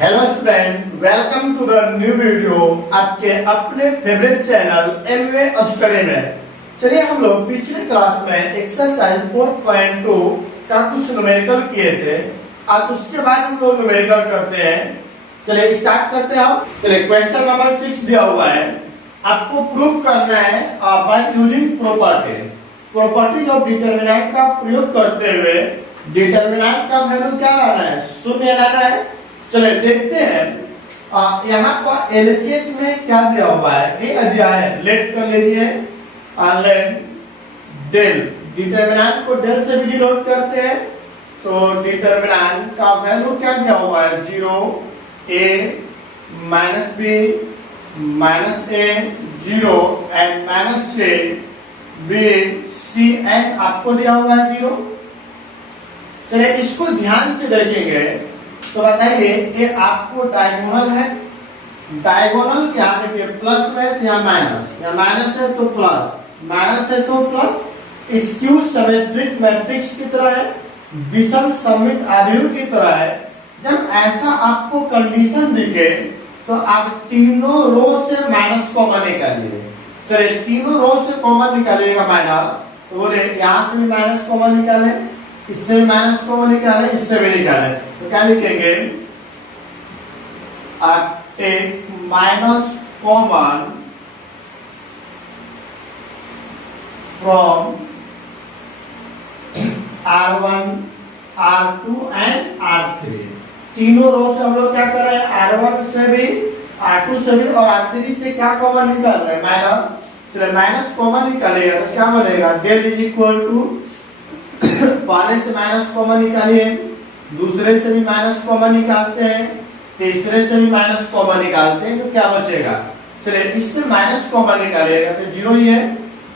Hello student, welcome to the new video आपके अपने favourite channel Amway study में। चलिए हम लोग पिछले क्लास में एक्सरसाइज 4.2 का कुछ न्यूमेरिकल किए थे। आज उसके बाद हम लोग न्यूमेरिकल करते हैं। चलिए स्टार्ट करते हैं। चलिए क्वेश्चन नंबर 6 दिया हुआ है, आपको प्रूव करना है by using properties of determinant का प्रयोग करते हुए डिटरमिनेंट का वैल्यू क्या लाना है, शून्य लाना है। चलिए देखते हैं यहाँ पर एलएचएस में क्या दिया हुआ है, ये दिया है लेट कर लीजिए लेट डेल, डिटरमिनेंट को डेल से भी डिनोट करते हैं। तो डिटरमिनेंट का वैल्यू क्या दिया हुआ है, 0 a minus b minus a 0 and minus c b c and आपको दिया हुआ है 0। चलिए इसको ध्यान से देखेंगे तो बताइए ये आपको डायगोनल है। डायगोनल क्या देखिए, प्लस में तो यहाँ माइनस, यहाँ माइनस है तो प्लस, माइनस है तो प्लस। स्क्यू सिमेट्रिक मैट्रिक्स की तरह है, विषम सममित आव्यूह की तरह है। जब ऐसा आपको कंडीशन दिखे तो आप तीनों रो से माइनस कॉमन निकालिए। चलिए तीनों रो से कॉमन निकालिएगा माइनस, तो बोले यहाँ से भी माइनस कॉमन निकाले, इससे भी माइनस कॉमन निकाले, इससे भी निकाले। तो क्या लिखेंगे, take minus common from R1 R2 and R3। तीनों रो से हम लोग क्या कर रहे हैं, R1 से भी R2 से भी और R3 से क्या कॉमन निकाल रहे हैं, माइनस। चलिए माइनस कॉमन निकालेगा तो क्या बनेगा, डेल इज इक्वल टू पहले से माइनस कॉमन निकालिए, दूसरे से भी माइनस कॉमन निकालते हैं, तीसरे से भी माइनस कॉमन निकालते हैं, तो क्या बचेगा। चलिए इससे माइनस कॉमन निकालिएगा तो 0 ही है।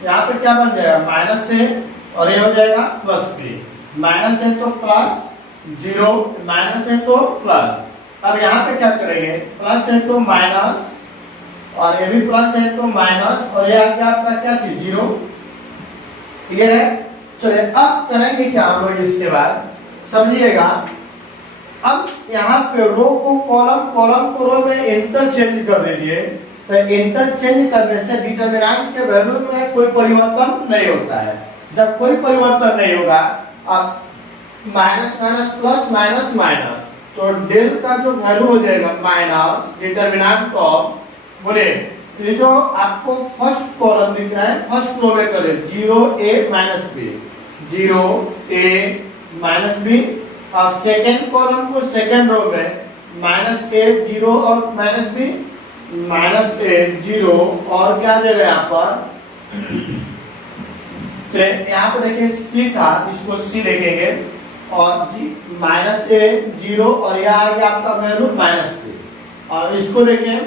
यहाँ पे क्या बन जाएगा, माइनस से और ये हो जाएगा प्लस बी, माइनस है तो प्लस 0, माइनस है तो प्लस। अब यहाँ पे क्या करेंगे, प्लस है तो माइनस और ये भी प्लस है तो माइनस और ये आपका क्या चीज 0। क्लियर है। चलिए अब करेंगे क्या हम लोग, इसके बाद समझिएगा। अब यहाँ पे रो को कॉलम, कॉलम को रो में इंटरचेंज कर दीजिए। तो इंटरचेंज करने से डिटरमिनेंट के वैल्यू में कोई परिवर्तन नहीं होता है। जब कोई परिवर्तन नहीं होगा, अब minus minus plus minus minus, तो डेल का जो वैल्यू हो जाएगा माइनस डिटरमिनेंट ऑफ, बोले ये जो आपको फर्स्ट कॉलम दिख रहा है, फर्स्ट रो में करें 0 a minus b, 0 a minus b. और सेकेंड कॉलम को सेकेंड रो में माइनस ए 0 और माइनस बी, माइनस ए 0 और क्या देगा यहाँ पर, यहाँ पर देखिए सी था, इसको सी लिखेंगे और माइनस ए 0 और यहाँ आ गया आपका वैल्यू माइनस बी। और इसको देखें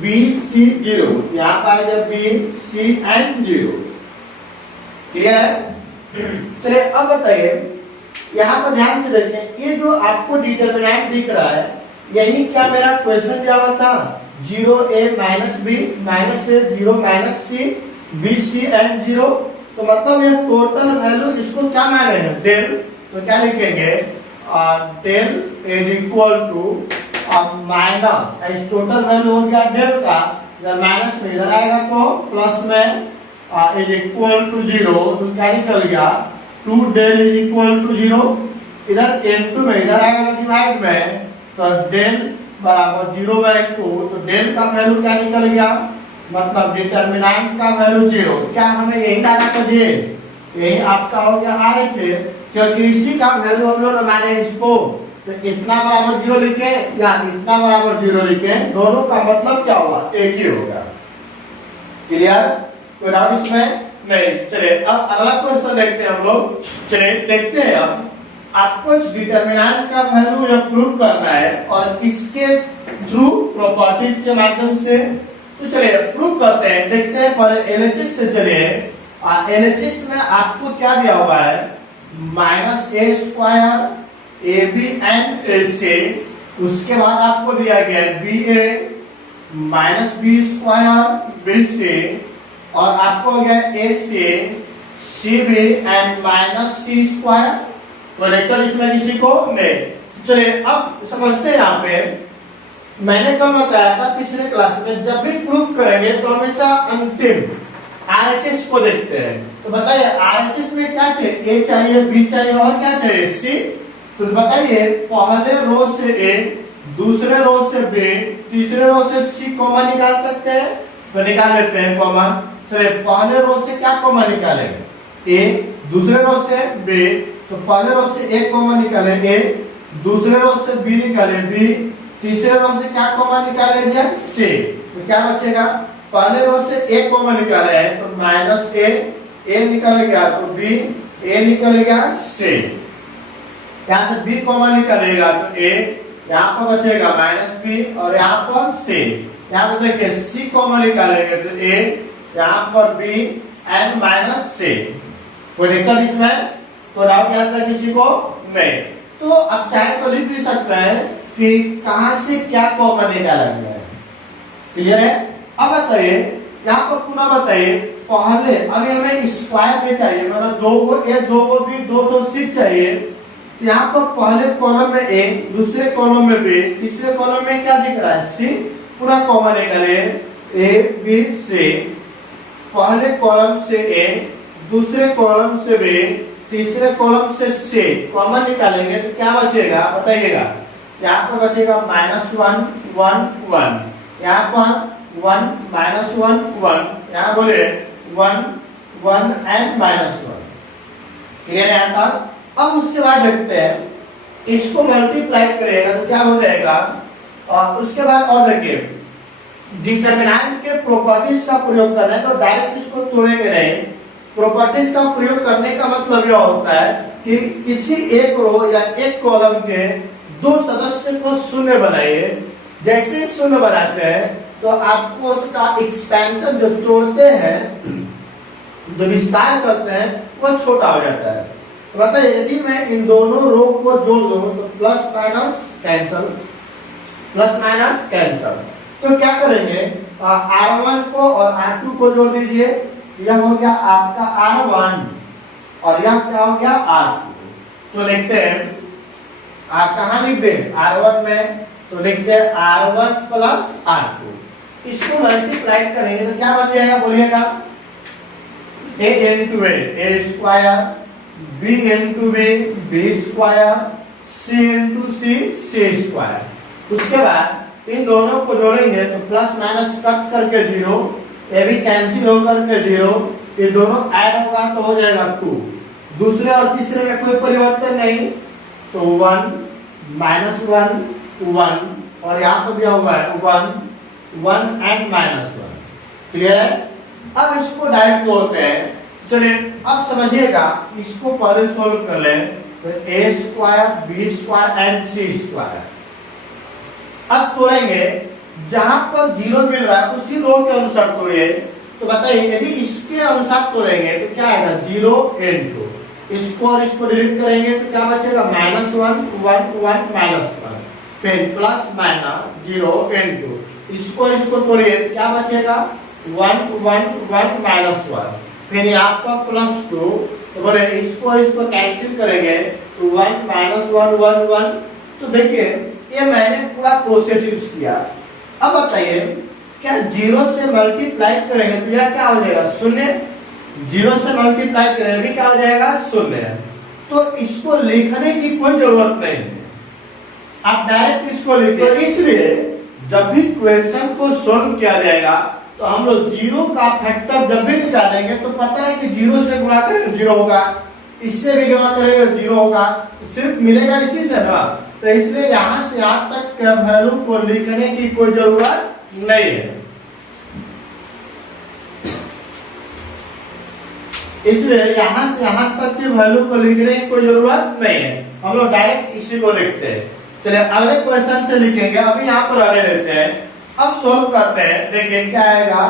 बी सी 0, यहाँ पर आएगा बी सी एंड 0। क्लियर है। चलिए अब बताइए, यहाँ पर ध्यान से देखें, ये जो आपको डिटरमिनेंट दिख रहा है, यही क्या मेरा क्वेश्चन दिया हुआ था, 0 a minus b minus a 0 minus c b c and 0। तो मतलब ये टोटल वैल्यू, इसको क्या माने हैं, डेल। तो क्या लिखेंगे, del is equal to minus, इस टोटल वैल्यू हो गया डेल का, इधर माइनस में इधर आएगा तो प्लस में इज इक्वल टू 0। तो क्या निकल गया, 2 डेल इज इक्वल टू 0। इधर n2 में इधर आएगा डिवाइड में, तो डेल बराबर 0/2। तो डेल का वैल्यू क्या निकल गया, मतलब डिटरमिनेंट का वैल्यू 0। क्या हमें यही डाटा को दिए, यही आपका हो गया RH, क्योंकि इसी का वैल्यू हम लोग माने इसको। तो इतना बराबर 0 लिखे या इतना बराबर 0 लिखे, दोनों का मतलब क्या होगा, एक ही होगा। क्लियर, कोई डाउट इसमें नहीं। चलिए अब अगला क्वेश्चन देखते हैं हम लोग। चलिए देखते हैं, अब आपको इस डिटरमिनेंट का वैल्यू यह प्रूव करना है और किसके थ्रू, प्रॉपर्टीज के माध्यम से। तो चलिए प्रूव करते हैं, देखते हैं। पहले एलएचएस से चलिए। एलएचएस में आपको क्या दिया हुआ है, minus A square A B and A C. उसके बाद आपको दिया गया है B A minus B square B C, और आपको हो गया A C B and minus C square. तो लेकर इसमें किसी को नहीं। चलिए अब समझते हैं यहाँ पे मैंने कल बताया था पिछले क्लास में जब भी प्रूफ करेंगे तो हमेशा अंतिम आरएचएस को देखते हैं। तो बताइए आरएचएस में क्या चाहिए, ए चाहिए, बी चाहिए और क्या चाहिए, सी। तो बताइए पहले रो से ए, दूसरे रो से बी, तीसरे रो से सी कॉमन निकाल सकते हैं, तो निकाल लेते हैं कॉमन। चलिए पहले रो से क्या कॉमन निकालेंगे, ए, दूसरे रो से बी, तो पहले रो से ए कॉमन निकाले ए, दूसरे रो से बी निकाले बी, तीसरे रो से क्या कॉमन निकाले जाए, सी। तो क्या बचेगा, पहले रो से ए कॉमन निकाले है तो माइनस ए निकल गया तो बी, ए निकल गया सी। यहाँ से बी कॉमन निकलेगा तो ए, यहाँ पर बचेगा माइनस बी और यहाँ पर सी। यहाँ पर देखिए सी कॉमन निकालेंगे तो ए, यहाँ पर बी एंड माइनस सी। कोई दिक्कत इसमें, तो डाउट यहाँ तक किसी को नहीं। तो अब चाहे तो लिख भी सकते हैं कि कहां से क्या कॉमन निकाला गया है। क्लियर है। अब बताइए यहाँ पर पुनः बताइए पहले अगर हमें स्क्वायर में चाहिए मतलब दो को ए, दो को बी, दो तो सी चाहिए, तो यहाँ पर पहले कॉलम में ए, दूसरे कॉलम में बी, तीसरे कॉलम में क्या दिख रहा है, सी। पूरा कॉमन निकाले ए बी सी, पहले कॉलम से ए, दूसरे कॉलम से बी, तीसरे कॉलम से सी कॉमन निकालेंगे तो क्या बचेगा बताइएगा। यहाँ पर बचेगा -1 1 1, यहाँ पर 1 -1 1, यहाँ बोले 1 1 एंड -1। क्लियर है यहाँ तक। अब उसके बाद देखते हैं इसको मल्टीप्लाई करेगा तो क्या हो जाएगा, और उसके बाद और देखिए डिटरमिनेंट के प्रॉपर्टीज का प्रयोग करना है तो डायरेक्ट इसको तोड़ेंगे नहीं। प्रॉपर्टीज का प्रयोग करने का मतलब यह होता है कि किसी एक रो या एक कॉलम के दो सदस्य को शून्य बनाइए। जैसे ही शून्य बनाते हैं तो आपको उसका एक्सपेंशन जो तोड़ते हैं, जो विस्तार करते हैं वो छोटा हो जाता है। तो बताइए यदि मैं इन दोनों रो को जोड़ दूं तो plus minus cancel, plus minus cancel. तो क्या करेंगे, R1 को और R2 को जोड़ दीजिए, यह हो गया आपका R1 और यह क्या हो गया R2। तो लिखते हैं कहाँ लिख दे R1 में, तो लिखते हैं R1 प्लस R2। इसको मल्टीप्लाई करेंगे तो क्या बन जाएगा बोलिएगा, a into a square, b into b square, c into c square. उसके बाद इन दोनों को जोड़ेंगे तो प्लस माइनस कट करके 0, ये भी कैंसिल होकर के 0, ये दोनों ऐड होगा तो हो जाएगा 2। दूसरे और तीसरे में कोई परिवर्तन नहीं तो 1 -1 1, और यहाँ पर भी हुआ है 1 1 एंड -1। क्लियर है। अब इसको डायरेक्ट तोड़ते हैं। चलिए अब समझिएगा, इसको पहले सोल्व कर लें तो a square, b square and c square. अब तोड़ेंगे, जहां पर 0 मिल रहा है उसी रो के अनुसार तोड़िए। तो बताइए यदि इसके अनुसार तोड़ेंगे तो क्या आएगा, 0 into, इसको और इसको डिलीट करेंगे तो क्या बचेगा, -1 1 1 -1, फिर प्लस माइनस 0 into, इसको इसको तोड़िए क्या बचेगा, 1 1 1 -1, फिर यहाँ पर +2, तो बोले इसको इसको कैंसिल करेंगे तो 1 -1 1 1। तो देखिए ये मैंने पूरा प्रोसेस यूज किया। अब बताइए क्या 0 से मल्टीप्लाई करेंगे तो यह क्या हो जाएगा, 0। 0 से मल्टीप्लाई करेंगे भी क्या हो जाएगा, 0। तो इसको लिखने की कोई जरूरत नहीं है, आप डायरेक्ट इसको लिखिए। तो इसलिए जब भी क्वेश्चन को सोल्व किया जाएगा तो हम लोग 0 का फैक्टर जब भी निकालेंगे तो पता है कि 0 से गुणा करेंगे 0 होगा, इससे भी गुणा करेंगे 0 होगा, तो सिर्फ मिलेगा इसी से ना। तो इसलिए यहाँ से यहाँ तक के वैल्यू को लिखने की कोई जरूरत नहीं है। इसलिए यहाँ से यहाँ तक की वैल्यू को लिखने की कोई जरूरत नहीं है, हम लोग डायरेक्ट इसी को लिखते हैं। चलिए अगले क्वेश्चन से लिखेंगे, अभी यहाँ पर आने देते हैं। अब सोल्व करते हैं, देखिए क्या आएगा,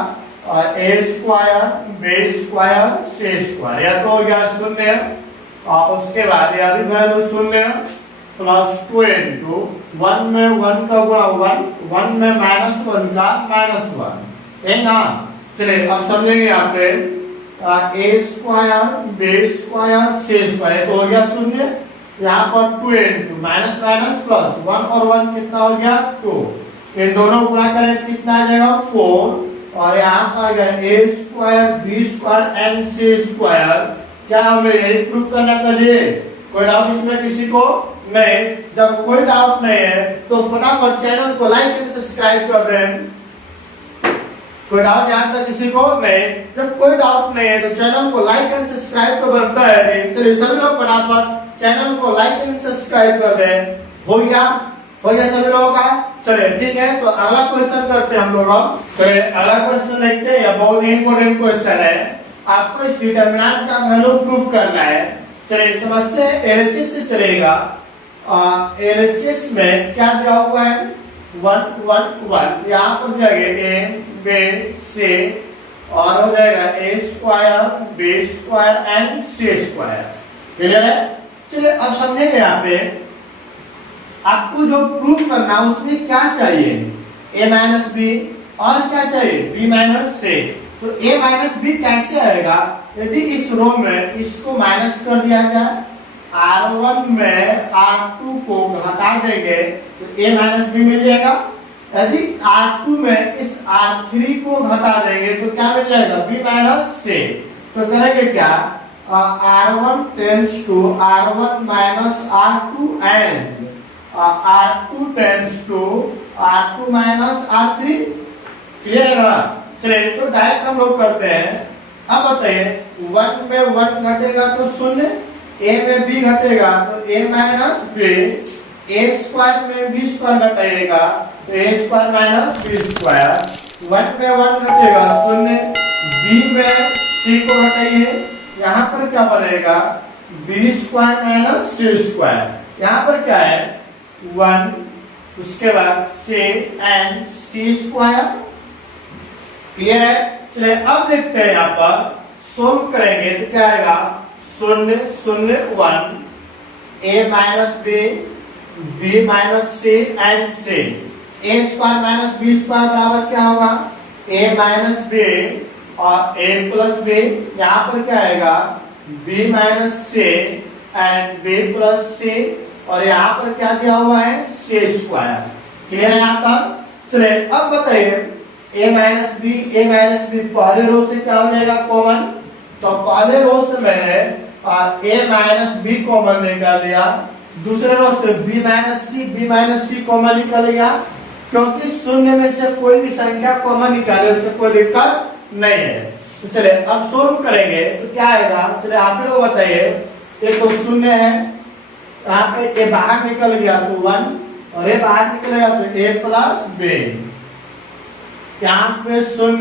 a square, b square, c square, या तो हो गया 0, और उसके बाद यह भी वैल्यू 0 +2 into 1 में 1 का गुणा 1, 1 में -1 का -1 है ना। चलिए अब समझेंगे यहाँ पे a square, b square, c square, तो हो गया 0, यहाँ पर 2 इंटू माइनस माइनस प्लस 1 और 1 कितना हो गया 2, इन दोनों गुणा करें कितना आ जाएगा 4 और यहाँ पर आ गया a square b square and c square. क्या हमें यही प्रूफ करना चाहिए? कोई डाउट इसमें किसी को नहीं? जब कोई डाउट नहीं है तो फटाफट चैनल को लाइक एंड सब्सक्राइब कर दें। कोई डाउट यहाँ तक किसी को नहीं? जब कोई डाउट नहीं है तो चैनल को लाइक एंड सब्सक्राइब तो बनता है। चलिए सभी लोग फटाफट चैनल को लाइक एंड सब्सक्राइब कर दें। हो गया सभी लोगों का? चलिए ठीक है, तो अगला क्वेश्चन करते हैं हम लोग। चलिए अगला क्वेश्चन देखते हैं, यह बहुत इंपॉर्टेंट क्वेश्चन है। आपको इस डिटरमिनेंट का वैल्यू प्रूव करना है। चलिए समझते हैं, एलएचएस से चलेगा। एलएचएस में क्या दिया हुआ है 1 1 1, यहाँ पर जाएगा ए बी सी और हो जाएगा A square B square and C square. Clear है? चलिए अब समझेंगे यहाँ पे आपको जो प्रूफ करना है उसमें क्या चाहिए, a माइनस बी और क्या चाहिए b माइनस सी। तो a माइनस बी कैसे आएगा? यदि इस रो में इसको माइनस कर दिया जाए, R1 में R2 को घटा देंगे तो a माइनस बी मिल जाएगा। यदि R2 में इस R3 को घटा देंगे तो क्या मिल जाएगा b माइनस सी। तो करेंगे क्या, R1 tends to R1 minus R2 and R2 tends to R2 minus R3। Clear है ना? चलिए तो डायरेक्ट हम लोग करते हैं। अब बताइए 1 में 1 घटेगा तो 0, a में b घटेगा तो a minus b, a square में b स्क्वायर घटाइएगा तो a square minus b square. 1 में 1 घटेगा 0, b में c को घटाइए, यहाँ पर क्या बनेगा b square minus c square. यहाँ पर क्या है 1, उसके बाद c and c square. Clear है? चलिए अब देखते हैं, यहाँ पर सोल्व करेंगे तो क्या आएगा 0 0 1, a minus b minus c and c। a square minus b square बराबर क्या होगा a माइनस b और a प्लस b। यहाँ पर क्या आएगा b minus c and b plus c और यहाँ पर क्या दिया हुआ है c स्क्वायर। क्लियर है यहाँ पर? चलिए अब बताइए a माइनस बी पहले रो से क्या हो जाएगा कॉमन, तो पहले रो से मैंने a माइनस बी कॉमन निकाल दिया, दूसरे रो से b माइनस सी कॉमन निकल गया, क्योंकि शून्य में से कोई भी संख्या कॉमन निकाले उससे कोई दिक्कत नहीं है। तो चलिए अब सोल्व करेंगे तो क्या आएगा, चलिए आप लोग बताइए। एक तो शून्य है, यहाँ पे a बाहर निकल गया तो 1 और a बाहर निकल गया तो a प्लस b। यहाँ पे 0,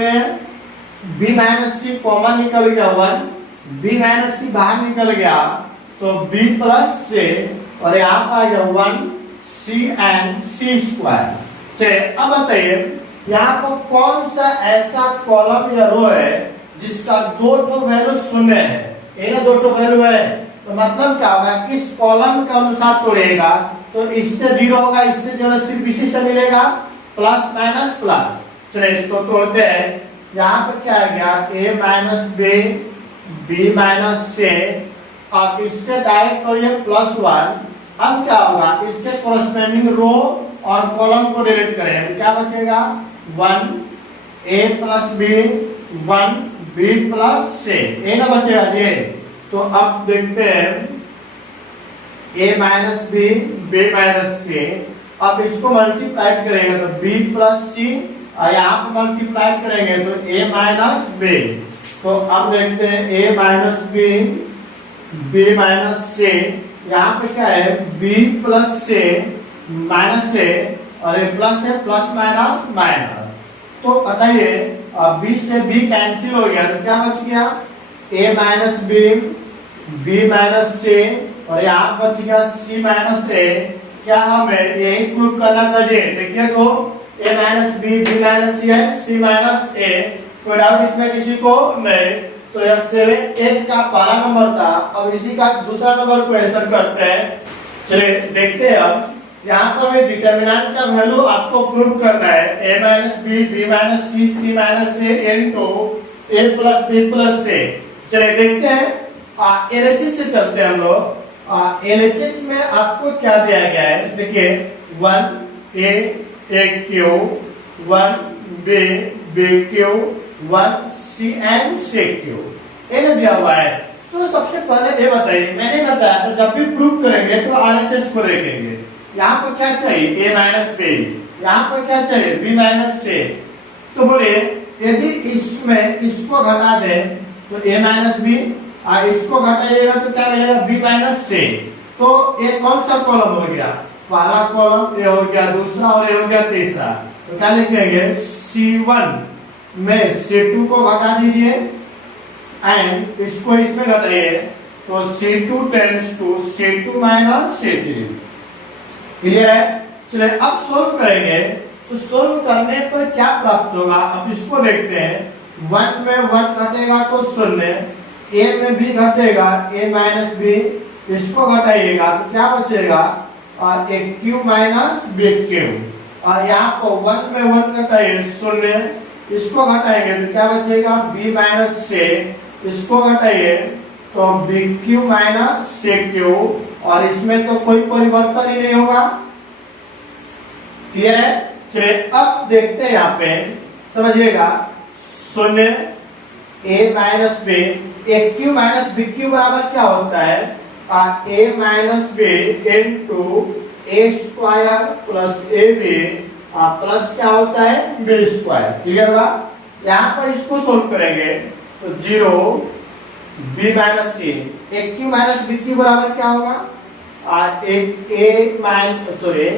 b माइनस सी कॉमन निकल गया 1, b माइनस सी बाहर निकल गया तो b प्लस c और यहाँ पर आ गया 1 c एंड c स्क्वायर। चलिए अब बताइए यहाँ पर कौन सा ऐसा कॉलम या रो है जिसका 2 वैल्यू 0 है, ये ना 2 वैल्यू है, तो मतलब क्या होगा इस कॉलम के अनुसार तोड़ेगा तो इससे 0 होगा, इससे जो है सिर्फ इसी से मिलेगा प्लस माइनस प्लस। चलिए इसको तोड़ते हैं। यहाँ पर क्या आ गया a minus b minus c और इसके डायरेक्ट और ये +1। अब क्या होगा इसके कोरस्पेंडिंग रो और कॉलम को डिलीट करें, क्या बचेगा 1 a plus b 1 b plus c, ए ना बचेगा ये। तो अब देखते हैं a minus b minus c, अब इसको मल्टीप्लाई करेंगे तो b प्लस c और यहाँ पर मल्टीप्लाई करेंगे तो a माइनस b। तो अब देखते हैं a minus b minus c, यहाँ पे क्या है b plus c minus a और a प्लस है प्लस माइनस माइनस। तो बताइए b से b कैंसिल हो गया तो क्या बच गया a minus b minus c और यहाँ बच गया c माइनस a। क्या हमें यही प्रूव करना चाहिए? देखिए तो a minus b minus c है c माइनस a। कोई डाउट इसमें किसी को नहीं? तो यह 7 8 का पहला नंबर था। अब इसी का दूसरा नंबर क्वेश्चन करते हैं। चलिए देखते हैं। अब यहाँ पर डिटरमिनेंट का वैल्यू आपको प्रूव करना है a minus b minus c minus a into a plus b plus c। चलिए देखते हैं। एलएचएस से चलते हैं हम लोग। एलएचएस में आपको क्या दिया गया है, देखिए 1 A Q, 1 B Q, 1 C and C Q ये दिया हुआ है। तो सबसे पहले ये बताइए, मैंने बताया था जब भी प्रूव करेंगे तो आरएचएस को देखेंगे। यहाँ पर क्या चाहिए, ए माइनस बी, यहाँ पर क्या चाहिए, बी माइनस सी। तो बोलिए यदि इसमें इसको घटा दें तो ए माइनस बी, इसको घटाइएगा तो क्या मिलेगा, बी माइनस सी। तो ये कौन सा कॉलम हो गया, पहला कॉलम ये हो गया, दूसरा और ये हो गया तीसरा। तो क्या लिखेंगे, C1 में C2 को घटा दीजिए एंड इसको इसमें घटाइए तो C2 tends to C2 minus C3। Clear है। चलिए अब सोल्व करेंगे। तो सोल्व करने पर क्या प्राप्त होगा, अब इसको देखते हैं। 1 में 1 घटेगा तो 0, ए में भी घटेगा, ए माइनस बी, इसको घटाइएगा तो क्या बचेगा, ए क्यू माइनस बी क्यू। और यहाँ पर 1 में 1 घटाइए 0, इसको घटाएंगे तो क्या बचेगा, बी माइनस सी, इसको घटाइए तो बी क्यू माइनस सी क्यू, और इसमें तो कोई परिवर्तन ही नहीं होगा। क्लियर है। चलिए अब देखते हैं, यहाँ पे समझिएगा 0 A minus B, A Q minus B Q बराबर क्या होता है, A minus B into A square plus A B plus क्या होता है, बी स्क्वायर। क्लियर हुआ। यहाँ पर इसको सोल्व करेंगे तो 0 B minus C, A Q minus B Q बराबर क्या होगा, A minus sorry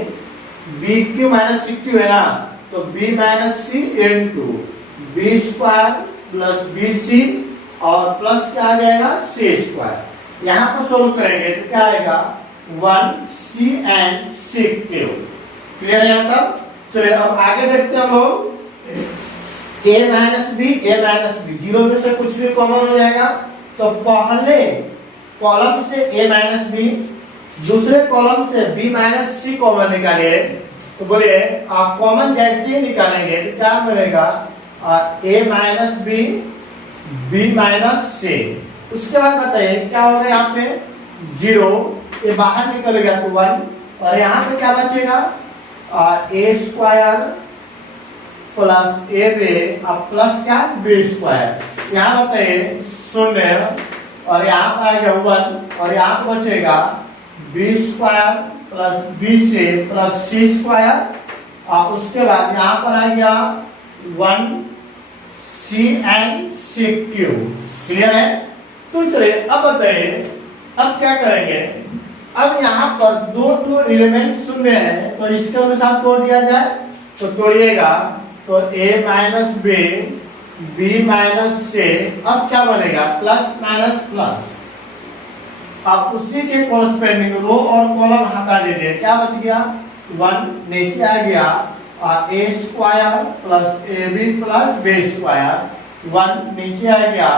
B Q minus C Q है ना, तो B minus C into B square plus B C और प्लस क्या आ जाएगा, सी स्क्वायर। यहाँ पर सोल्व करेंगे तो क्या आएगा, 1 C and C Q. Clear है यहाँ तक। चलिए अब आगे देखते हैं हम लोग। ए minus B, A minus B, zero में से कुछ भी कॉमन हो जाएगा तो पहले कॉलम से ए माइनस बी, दूसरे कॉलम से बी माइनस सी कॉमन निकालिए। तो बोलिए कॉमन जैसे ही निकालेंगे तो क्या मिलेगा, ए माइनस बी, बी माइनस सी। उसके बाद बताइए क्या होगा, यहाँ पे 0 ये बाहर निकल गया तो 1, और यहाँ पे क्या बचेगा, A square plus A B plus क्या, बी स्क्वायर। यहाँ बताइए 0 और यहाँ पर आ गया 1, और यहाँ पे बचेगा B square plus B C plus C square. और उसके बाद यहाँ पर आ गया 1 C and C Q. Clear है। तो चलिए अब बताइए अब क्या करेंगे। अब यहाँ पर दो एलिमेंट शून्य है तो इसके अनुसार तोड़ दिया जाए। तो तोड़िएगा तो a minus B, B minus C, अब क्या बनेगा, प्लस माइनस प्लस। अब उसी के कॉरस्पेंडिंग रो और कॉलम हटा दीजिए, क्या बच गया, 1 नीचे आ गया, A square plus A B plus B square, 1 नीचे आ गया,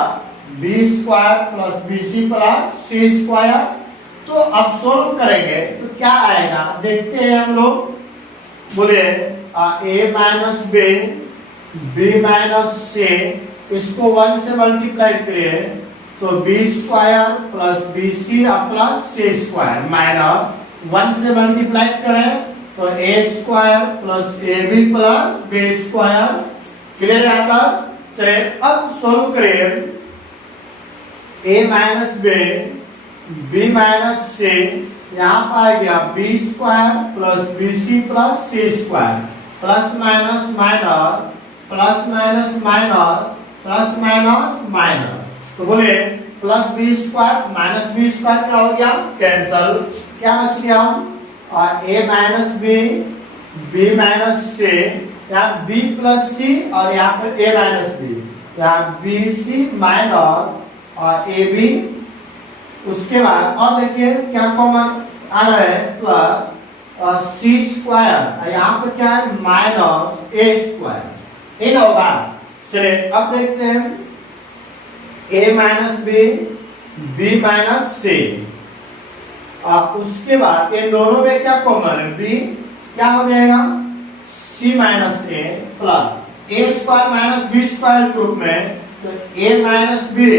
B square plus B C plus C square. तो अब सोल्व करेंगे तो क्या आएगा देखते हैं हम लोग। बोले A minus B, B minus C, इसको 1 से मल्टीप्लाई करिए तो B square plus B C plus C square, minus 1 से मल्टीप्लाई करें तो A square plus A B plus B square. Clear आता। चलिए अब सोल्व करिए, A minus B, B minus सी, यहाँ पर आ गया B square plus B C plus C square, plus minus minus, plus minus minus, plus minus minus. तो बोले plus B square minus B square क्या हो गया, कैंसल। क्या बच गया, हम a minus B, B minus सी, यहाँ बी प्लस सी और यहाँ पे ए माइनस बी, यहाँ बी सी माइनस और ए बी। उसके बाद और देखिए क्या कॉमन आ रहा है, प्लस सी स्क्वायर, यहाँ पे क्या है माइनस ए स्क्वायर, ये ना होगा। चलिए अब देखते हैं ए माइनस बी, बी माइनस सी, उसके बाद इन दोनों में क्या कॉमन है, बी, क्या हो जाएगा सी माइनस ए प्लस ए स्क्वायर माइनस बी स्क्वायर रूप में, तो ए माइनस बी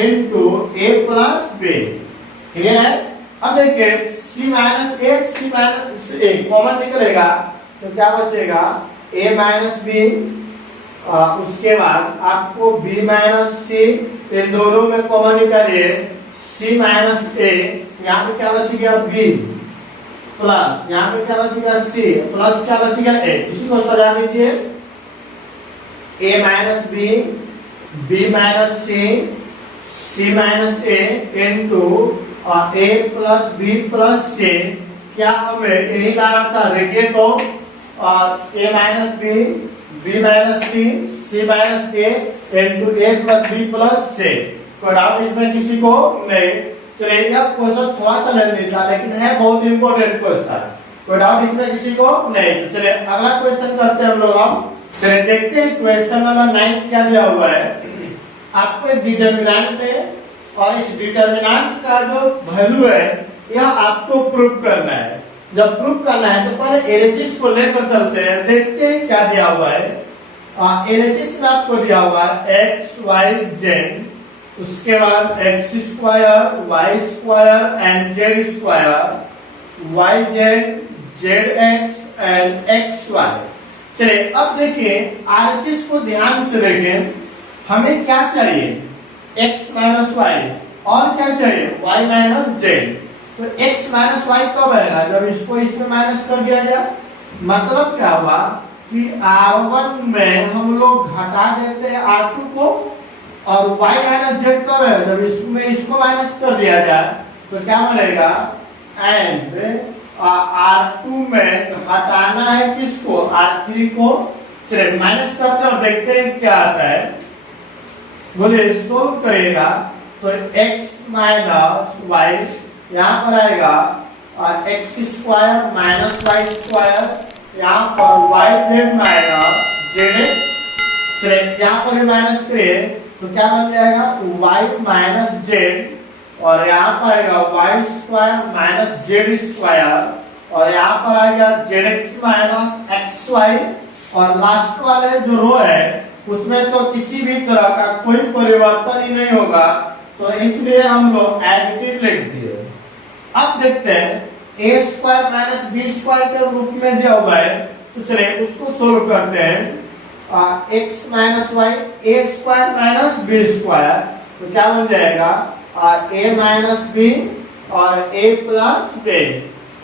इंटू ए प्लस बी। क्लियर है। अब देखिए c माइनस ए कॉमन निकलेगा तो क्या बचेगा a माइनस बी, उसके बाद आपको b माइनस सी, इन दोनों में कॉमन निकालिए c माइनस ए, यहाँ पे क्या बचेगा b प्लस यहाँ पे क्या बचेगा c प्लस क्या बचेगा a। इसी को सजा दीजिए a minus b, b minus c, c minus a into और a plus b plus c। क्या हमें यही लाना था, देखिए तो a minus b, b minus c, c minus a into a plus b plus c। कोई डाउट इसमें किसी को नहीं? चलिए यह क्वेश्चन थोड़ा सा लेंदी था लेकिन है बहुत इंपॉर्टेंट क्वेश्चन। कोई डाउट इसमें किसी को नहीं? तो चलिए अगला क्वेश्चन करते हैं हम लोग। हम चलिए देखते हैं क्वेश्चन नंबर 9 क्या दिया हुआ है। आपको एक डिटरमिनेंट है और इस डिटरमिनेंट का जो वैल्यू है यह आपको प्रूव करना है। जब प्रूव करना है तो पहले एलएचएस को लेकर चलते हैं, देखते हैं क्या दिया हुआ है। एलएचएस में आपको दिया हुआ है एक्स वाई जेड, उसके बाद x square y square and z square, y z z x and x y. चलिए अब देखिए आरएचएस को ध्यान से देखें, हमें क्या चाहिए x माइनस वाई और क्या चाहिए y माइनस जेड। तो x माइनस वाई कब आएगा, जब इसको इसमें माइनस कर दिया जाए। मतलब क्या हुआ कि R1 में हम लोग घटा देते हैं R2 को, और y माइनस जेड कब आएगा, जब इसमें इसको माइनस कर दिया जाए। तो क्या बनेगा एंड R2 में हटाना है किसको, R3 को। चलिए माइनस करते हैं और देखते हैं क्या आता है। बोले सोल्व करेगा तो x माइनस वाई यहाँ पर आएगा x square minus y square, यहाँ पर y z minus z x. चलिए यहाँ पर भी माइनस करिए तो क्या बन जाएगा वाई माइनस जेड, और यहाँ पर आएगा y square minus z square, और यहाँ पर आएगा z x minus x y. और लास्ट वाले जो रो है उसमें तो किसी भी तरह का कोई परिवर्तन ही नहीं होगा, तो इसलिए हम लोग एज इट इज लिख दिए। अब देखते हैं ए स्क्वायर माइनस बी स्क्वायर के रूप में दिया हुआ है, तो चलिए उसको सोल्व करते हैं। एक्स माइनस वाई ए स्क्वायर माइनस बी स्क्वायर, तो क्या बन जाएगा ए माइनस बी और ए प्लस बी।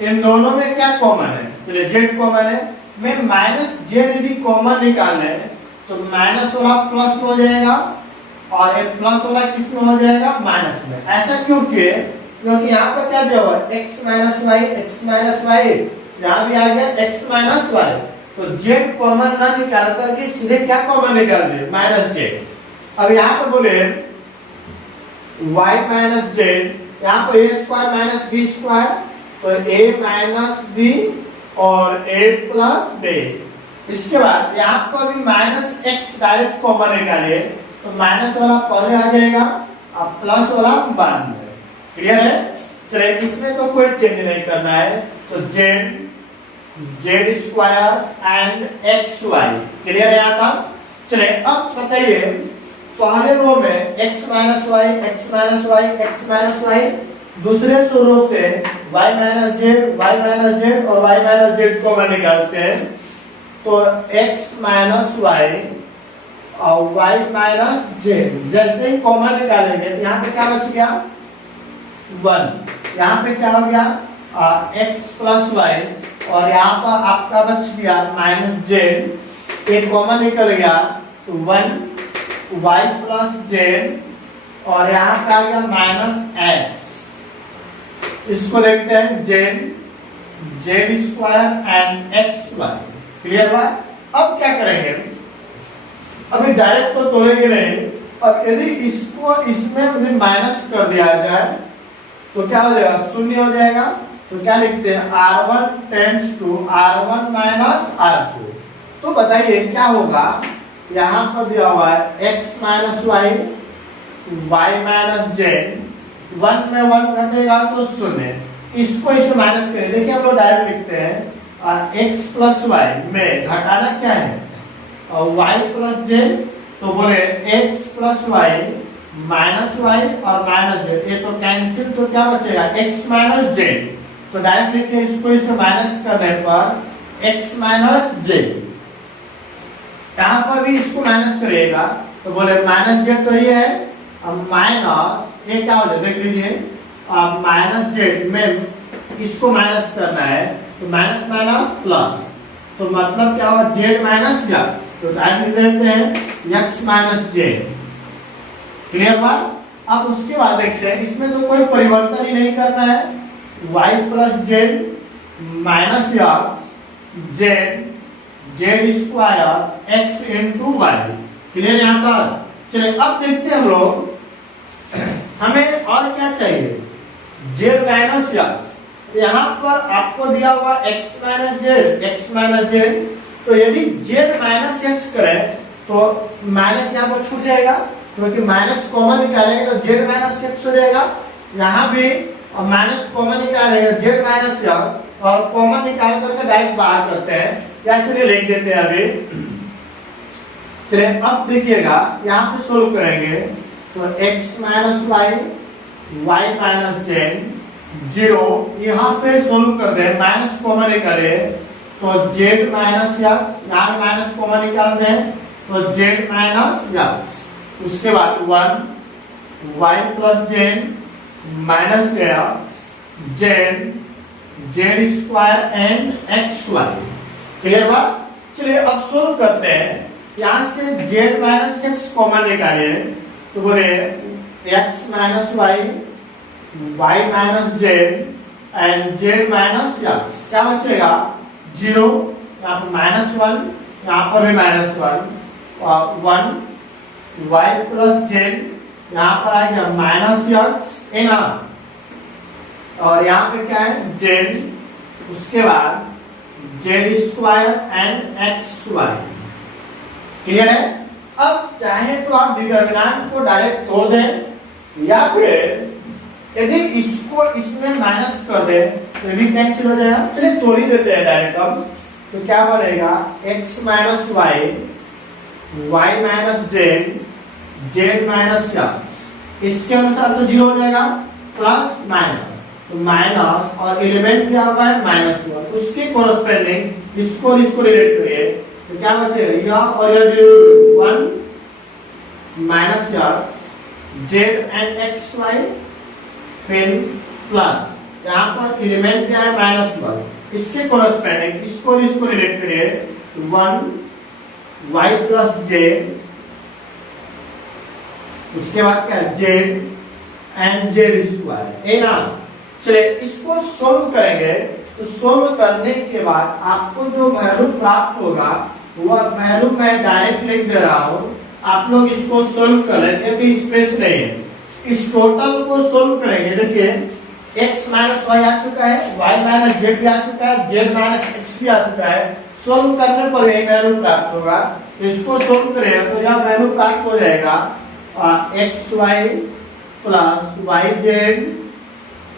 इन दोनों में क्या कॉमन है, चलिए जेड कॉमन है। मैं माइनस जेड यदि कॉमन निकालना है तो माइनस वाला प्लस में हो जाएगा और एक प्लस वाला किस में हो जाएगा माइनस में। ऐसा क्यों किए, क्योंकि यहाँ पर क्या दिया हुआ है एक्स माइनस वाई, यहाँ भी आ गया एक्स माइनस वाई। तो जेड कॉमन ना निकाल करके सीधे क्या कॉमन निकाल दे माइनस जेड। अब यहाँ पर बोले वाई माइनस जेड, यहाँ पर ए स्क्वायर माइनस बी स्क्वायर, तो ए माइनस बी और ए प्लस बी। इसके बाद यहाँ पर भी माइनस एक्स डायरेक्ट कॉमन निकालिए तो माइनस वाला पहले आ जाएगा और प्लस वाला बाद में। क्लियर है? चलिए इसमें तो कोई चेंज नहीं करना है, तो z square and x y. Clear है यहाँ तक? चलिए अब बताइए पहले रो में x minus y x minus y x minus y, दूसरे रो से y माइनस जेड और y माइनस जेड को निकालते हैं, तो x माइनस वाई और y माइनस जेड। जैसे ही कॉमन निकालेंगे तो यहाँ पे क्या बच गया 1, यहाँ पे क्या हो गया x प्लस वाई, और यहाँ पर आपका बच गया माइनस जेड। एक कॉमन निकल गया तो 1 y प्लस जेड, और यहाँ का आ गया माइनस एक्स। इसको देखते हैं z square and x y. Clear हुआ? अब क्या करेंगे, अभी डायरेक्ट तो तोड़ेंगे नहीं। अब यदि इसको इसमें माइनस कर दिया जाए तो क्या हो जाएगा, शून्य हो जाएगा। तो क्या लिखते हैं R1 tends to R1 minus R2। तो बताइए क्या होगा, यहाँ पर दिया हुआ है x minus y y minus z, 1 में 1 घटेगा तो शून्य। इसको इसमें माइनस करें, देखिए हम लोग डायरेक्ट लिखते हैं x प्लस वाई में घटाना क्या है और y प्लस जेड, तो बोले x plus y minus y और माइनस जेड, ये तो कैंसिल, तो क्या बचेगा एक्स माइनस जेड। तो डायरेक्ट लिखिए इसको, इसमें माइनस करने पर एक्स माइनस जेड। यहाँ पर भी इसको माइनस करिएगा तो बोले माइनस जेड तो ये है, अब माइनस ये क्या हो जाए देख लीजिए, अब माइनस जेड में इसको माइनस करना है तो माइनस माइनस प्लस, तो मतलब क्या हुआ जेड माइनस एक्स, तो डायरेक्ट लिख देते हैं एक्स माइनस जेड। क्लियर बात। अब उसके बाद देखते हैं, इसमें तो कोई परिवर्तन ही नहीं करना है, y plus z minus x z z square x into y. Clear यहाँ तक। चलिए अब देखते हैं हम लोग, हमें और क्या चाहिए, जेड माइनस एक्स। यहाँ पर आपको दिया हुआ एक्स माइनस जेड, तो यदि जेड माइनस एक्स करें तो माइनस यहाँ पर छूट जाएगा, क्योंकि माइनस कॉमन निकालेंगे तो जेड माइनस एक्स हो जाएगा। यहाँ भी माइनस कॉमन निकालेंगे जेड माइनस एक्स, और कॉमन निकाल करके डायरेक्ट बाहर करते हैं, या चलिए लिख देते हैं अभी। चलिए अब देखिएगा यहाँ पे सोल्व करेंगे तो x minus y minus z zero, यहाँ पे सोल्व कर दे, माइनस कॉमन निकाले तो जेड माइनस एक्स, यहाँ माइनस कॉमन निकाल दे तो जेड माइनस एक्स। उसके बाद 1 y plus z minus x z z square and x y. Clear बात। चलिए अब सोल्व करते हैं, यहाँ से जेड माइनस एक्स कॉमन निकालिए तो बोले x minus y minus z and z minus x, क्या बचेगा जीरो, यहाँ पर -1, यहाँ पर भी -1, 1 वाई प्लस जेड, यहाँ पर आ गया माइनस एक्स है ना, और यहाँ पे क्या है जेड, उसके बाद z square and x y. Clear है। अब चाहे तो आप डिटरमिनेंट को डायरेक्ट तोड़ दें, या फिर यदि इसको इसमें माइनस कर दे तो ये भी कैंसिल हो जाएगा। चलिए तोड़ ही देते हैं डायरेक्ट। अब तो क्या बनेगा x minus y minus z minus x, इसके अनुसार तो जीरो हो जाएगा, प्लस माइनस, तो माइनस और एलिमेंट क्या होगा है -1, उसके कोरस्पेंडिंग इसको रिलेट करिए तो क्या बचेगा यह और यह 1 minus x z and x y, फिर प्लस यहाँ पर एलिमेंट क्या है -1, इसके कोरस्पेंडिंग इसको रिलेट करिए 1 वाई प्लस जेड, उसके बाद क्या है जेड एंड जेड स्क्वायर है ना। चलिए इसको सोल्व करेंगे, तो सोल्व करने के बाद आपको जो वैल्यू प्राप्त होगा वह वैल्यू मैं डायरेक्ट लिख दे रहा हूँ, आप लोग इसको सोल्व कर लें क्योंकि स्पेस नहीं है। इस टोटल को सोल्व करेंगे, देखिए x माइनस वाई आ चुका है, y माइनस जेड भी आ चुका है, z माइनस एक्स भी आ चुका है। सोल्व करने पर यही वैल्यू प्राप्त होगा, तो इसको सोल्व करेंगे तो यह वैल्यू प्राप्त हो जाएगा x y plus y z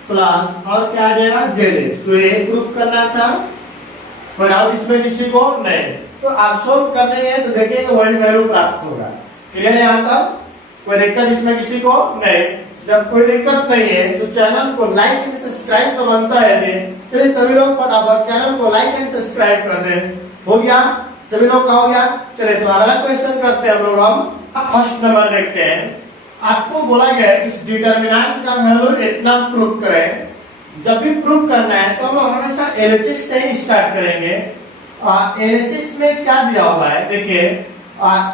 plus और क्या आ जाएगा जेड एक्स। तो ये प्रूफ करना था, पर अब इसमें किसी को नहीं, तो आप सोल्व कर रहे हैं तो देखिए वही वैल्यू प्राप्त होगा। क्लियर है यहाँ तक, कोई दिक्कत इसमें किसी को नहीं। जब कोई दिक्कत नहीं है तो चैनल को लाइक एंड सब्सक्राइब तो बनता है, चलिए सभी लोग फटाफट चैनल को लाइक एंड सब्सक्राइब कर दें। हो गया, सभी लोग का हो गया। चलिए तो अगला क्वेश्चन करते हैं हम लोग। हम फर्स्ट नंबर देखते हैं। आपको बोला गया है इस डिटरमिनेंट का वैल्यू इतना प्रूव करें। जब भी प्रूव करना है तो हम लोग हमेशा एलएचएस से ही स्टार्ट करेंगे। एलएचएस में क्या दिया हुआ है देखिए,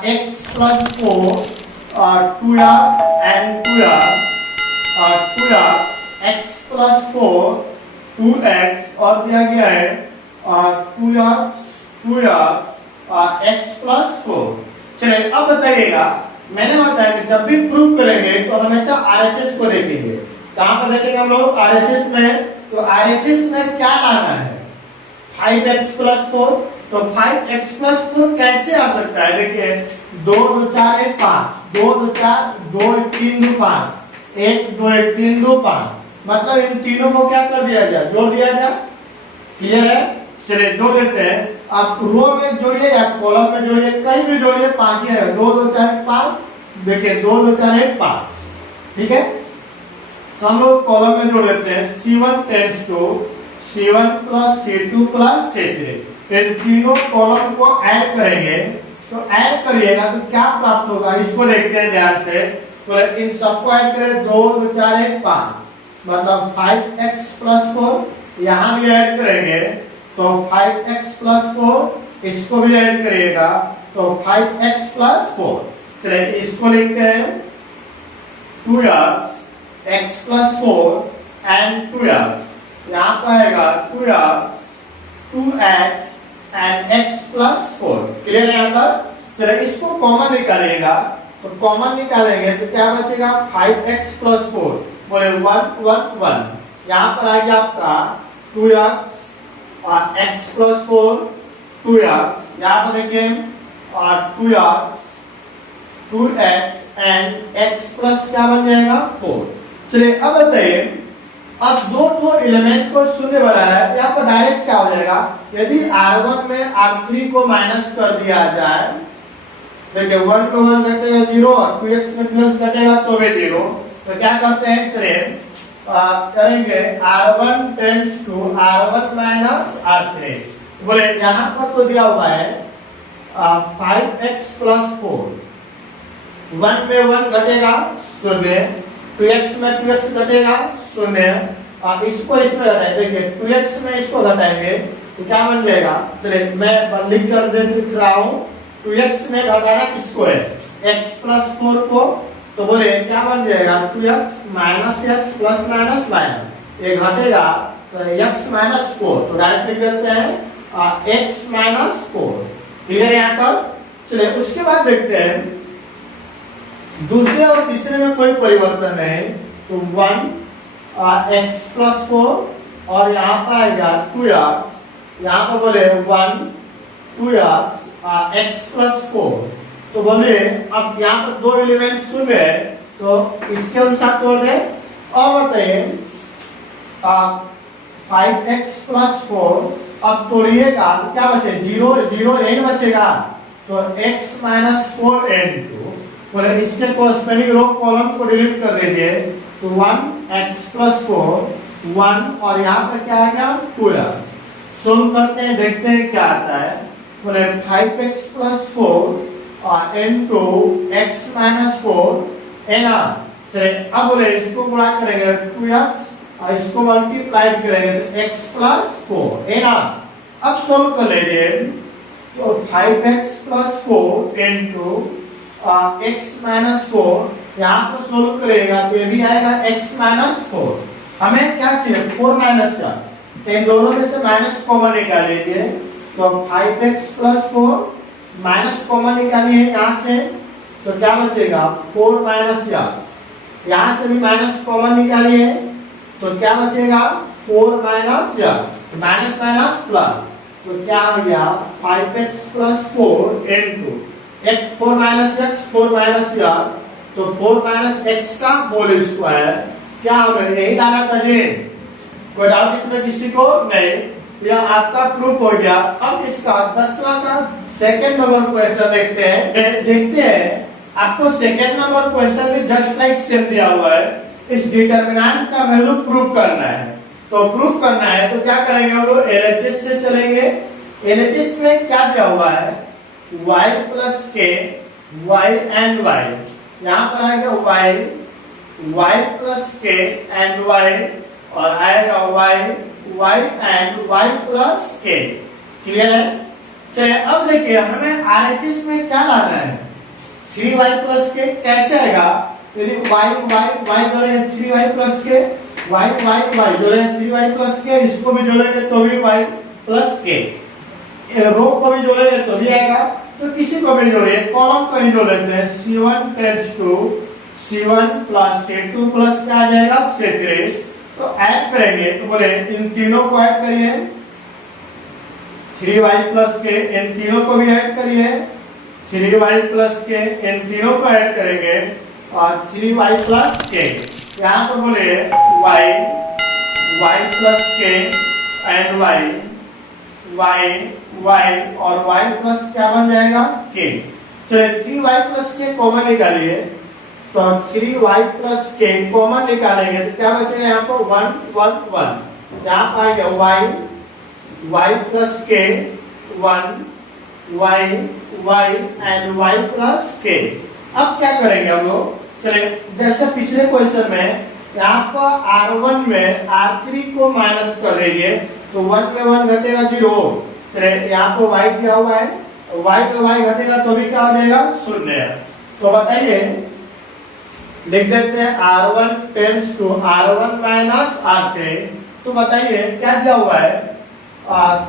x plus 4 2x and 2x x plus 4 2x और दिया गया है 2x x प्लस 4। चलिए अब बताइएगा, मैंने बताया कि जब भी प्रूव करेंगे तो हमेशा आरएचएस को देखेंगे। कहां पर देखेंगे हम लोग आरएचएस में, तो आरएचएस में क्या लाना है 5x प्लस 4, तो 5x प्लस 4 कैसे आ सकता है, देखिए 2 2 4 1 5, 2 2 4 2 1 3 2 5, 1 2 1 3 2 5, मतलब इन तीनों को क्या कर दिया जाए, जोड़ दिया जाए। क्लियर है। चलिए जोड़ देते हैं। आप रो में जोड़िए या कॉलम में जोड़िए, कहीं भी जोड़िए 5 ही है, 2 2 4 5, देखिए 2 2 4 1 5, ठीक है। तो हम लोग कॉलम में जोड़ देते हैं C1 tends to C1 plus C2 plus C3। इन तीनों कॉलम को ऐड करेंगे, तो ऐड करिएगा तो क्या प्राप्त होगा इसको देखते हैं ध्यान से। तो इन सबको ऐड करें 2 2 4 1 5, मतलब 5x प्लस 4। यहाँ भी ऐड करेंगे तो 5x प्लस 4, इसको भी ऐड करिएगा तो 5x प्लस 4। चलिए इसको लिखते हैं 2x x plus 4 and 2x। यहाँ पर आएगा 2x 2x and x plus 4। Clear है यहाँ तक? चलिए इसको कॉमन निकालिएगा, तो कॉमन निकालेंगे तो क्या बचेगा 5x प्लस 4, बोले 1 1 1। यहाँ पर आएगा आपका 2x और x प्लस 4 2x। यहाँ पर देखिए और 2x 2x and x plus क्या बन जाएगा 4। चलिए अब बताइए, अब दो एलिमेंट को शून्य बनाना है, यहाँ पर डायरेक्ट क्या हो जाएगा, यदि R1 में R3 को माइनस कर दिया जाए, देखिए 1 को 1 घटेगा 0 और 2x में प्लस घटेगा तो भी 0। तो क्या करते हैं, चलिए करेंगे R1 tends to R1 minus R3। बोले यहाँ पर तो दिया हुआ है 5x प्लस 4, 1 में 1 घटेगा 0, 2x में 2x घटेगा 0, इसको इसमें घटाएंगे, देखिए 2x में इसको घटाएंगे तो क्या बन जाएगा। चलिए मैं लिख कर दिख रहा हूँ, 2x में घटाना किसको है, x प्लस 4 को, तो बोले क्या बन जाएगा 2x minus x plus minus minus, ये घटेगा तो x माइनस 4, तो डायरेक्ट लिख देते हैं x माइनस 4। क्लियर है यहाँ तक? चलिए उसके बाद देखते हैं दूसरे और तीसरे में कोई परिवर्तन नहीं, तो 1 x प्लस 4 और यहाँ पर आएगा 2x, यहाँ पर बोले 1 2x x प्लस 4। तो बोले अब यहाँ पर दो एलिमेंट शून्य है तो इसके अनुसार तोड़ दे। और बताइए 5x प्लस 4, अब तोड़िएगा तो क्या बचे 0 0 n बचेगा, तो x माइनस 4 n2। बोले इसके कोरस्पेंडिंग रो कॉलम को डिलीट कर दीजिए, तो 1x प्लस 4 1 और यहाँ पर क्या आएगा 2x। सोल्व करते हैं, देखते हैं क्या आता है। बोले 5x प्लस 4 और n2 x माइनस 4 n। चलिए अब बोले इसको गुणा करेंगे 2x और इसको मल्टीप्लाई करेंगे तो x प्लस 4 n। अब सोल्व कर लीजिए, तो 5x plus 4 n2 x minus 4, यहाँ पर सोल्व करेगा तो ये भी आएगा x माइनस 4। हमें क्या चाहिए 4 माइनस का, तो इन दोनों में से माइनस कॉमन निकाल लीजिए, तो 5x प्लस 4 माइनस कॉमन निकालिए यहाँ से, तो क्या बचेगा 4 माइनस x। यहाँ से भी माइनस कॉमन निकालिए तो क्या बचेगा 4 minus x, minus minus plus, तो क्या हो गया 5x plus 4 n2 4 minus x 4 minus x, तो 4 माइनस x का होल स्क्वायर। क्या होगा, यही लाना था जी, कोई डाउट इसमें किसी को नहीं, यह आपका प्रूफ हो गया। अब इसका 10वां का सेकंड नंबर क्वेश्चन देखते हैं। आपको सेकंड नंबर क्वेश्चन में जस्ट लाइक सेम दिया हुआ है, इस डिटरमिनेंट का वैल्यू प्रूव करना है। तो प्रूव करना है तो क्या करेंगे हम लोग एलएचएस से चलेंगे। एलएचएस में क्या दिया हुआ है y plus k y and y, यहाँ पर आएगा y plus k and y और आएगा y and y plus k। Clear है? चलिए अब देखिए हमें आरएचएस में क्या लाना है, 3y प्लस k कैसे आएगा, यदि y जोड़े 3y प्लस k, y जोड़े 3y प्लस k, इसको भी जोड़ेंगे तो भी y प्लस k, रो को भी जोड़ेंगे तो भी आएगा, तो किसी को भी जोड़िए, कॉलम को ही जोड़ लेते हैं, C1 tends to C1 plus C2 plus क्या आ जाएगा C3। तो ऐड करेंगे तो बोले इन तीनों को ऐड करिए, 3y प्लस k इन तीनों को भी ऐड करिए, 3y प्लस k इन तीनों को ऐड करेंगे और 3y प्लस k, यहाँ पर बोले y plus k and y और y प्लस क्या बन जाएगा k। चलिए 3y प्लस के कॉमन निकालिए, तो 3y प्लस के कॉमन निकालेंगे तो क्या बचेगा यहाँ पर 1 1 1, यहाँ पर आएगा y प्लस के 1 y एंड y प्लस के। अब क्या करेंगे हम लोग, चलिए जैसे पिछले क्वेश्चन में यहाँ पर r1 में r3 को माइनस कर देंगे तो 1 में 1 घटेगा 0। चलिए यहाँ पर y दिया हुआ है, y पे y घटेगा तो भी क्या हो जाएगा 0। तो बताइए, लिख देते हैं r1 tends to r1 minus r3। तो बताइए क्या दिया हुआ है,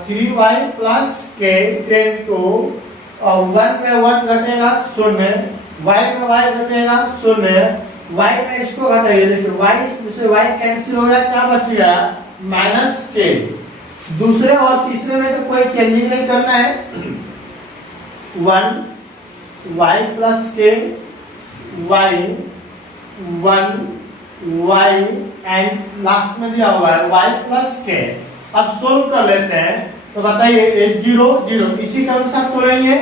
3y प्लस के टेन टू 1 में 1 घटेगा 0, y में y घटेगा 0, y में इसको घटाइए, देखिए y से y कैंसिल हो गया, क्या बच गया माइनस के। दूसरे और तीसरे में तो कोई चेंजिंग नहीं करना है, 1 y प्लस के y 1 y एंड लास्ट में दिया हुआ है y प्लस के। अब सोल्व कर लेते हैं, तो बताइए 0 0 इसी के अनुसार तोड़ेंगे,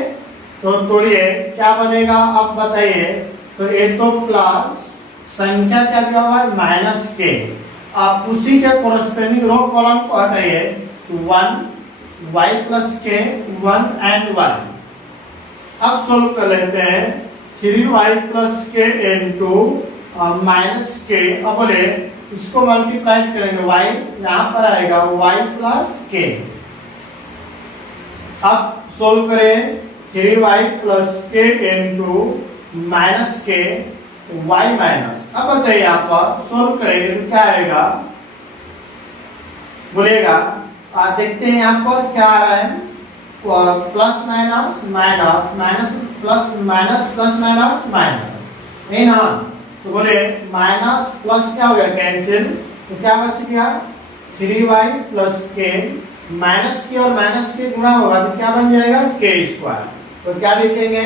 तो तोड़िए क्या बनेगा अब बताइए। तो ये तो प्लस संख्या क्या दिया हुआ है माइनस के, आप उसी के कोरस्पेंडिंग रो कॉलम को हटाइए, 1 y प्लस के 1 एंड y। अब सोल्व कर लेते हैं, 3y प्लस के इनटू माइनस के, अब बोले इसको मल्टीप्लाई करेंगे y, यहाँ पर आएगा y प्लस के। अब सोल्व करें, 3y प्लस के इनटू माइनस के y माइनस। अब बताइए आप सोल्व करेंगे तो क्या आएगा, बोलेगा देखते हैं यहाँ पर क्या आ रहा है, plus minus minus minus plus minus plus minus minus, नहीं ना। तो बोले माइनस प्लस क्या हो गया कैंसिल, तो क्या बच गया 3y प्लस के, माइनस के और माइनस के गुणा होगा तो क्या बन जाएगा के स्क्वायर। तो क्या लिखेंगे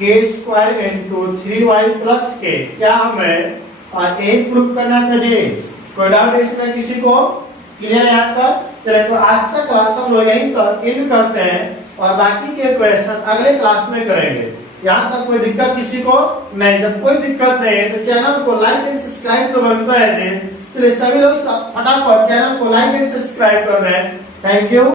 के स्क्वायर इंटू 3y प्लस के। क्या हमें एक प्रूफ करना चाहिए, कोई डाउट इसमें किसी को, क्लियर यहाँ तक। चलिए तो आज का क्लास हम लोग यही एंड करते हैं और बाकी के क्वेश्चन अगले क्लास में करेंगे। यहाँ तक कोई दिक्कत किसी को नहीं, जब कोई दिक्कत नहीं है तो चैनल को लाइक एंड सब्सक्राइब तो बनता है। चलिए सभी लोग फटाफट चैनल को लाइक एंड सब्सक्राइब कर रहे हैं। Thank you.